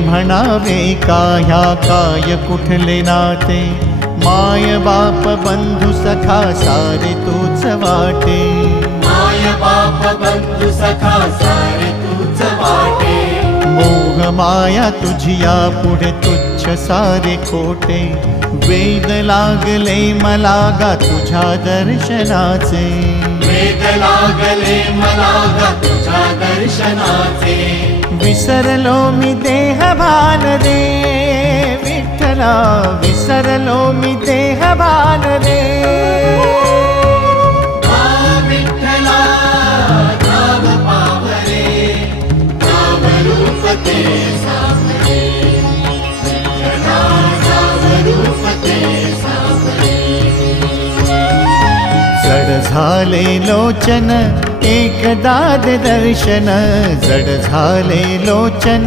म्हणावे काह्या काय कुठले नाते, माय बाप बंधू सखा सारे तूच वाटे, माय बाप बंधू सखा सारे तूच वाटे, मोह माया तुझिया पुढे तुच्छ सारे खोटे, वेद लागले मला गा तुझ्या दर्शनाचे, वेद लागले मला गा तुझ्या दर्शनाचे, विसरलो मी देह भान रे विठ्ठला, विसरलो मी देह भान रे, विठ्ठला नाम पावरे, नाम रूप ते सावरे, विठ्ठला नाम रूप ते सावरे, जड झाले लोचन एकदा दे दर्शन, जड झाले लोचन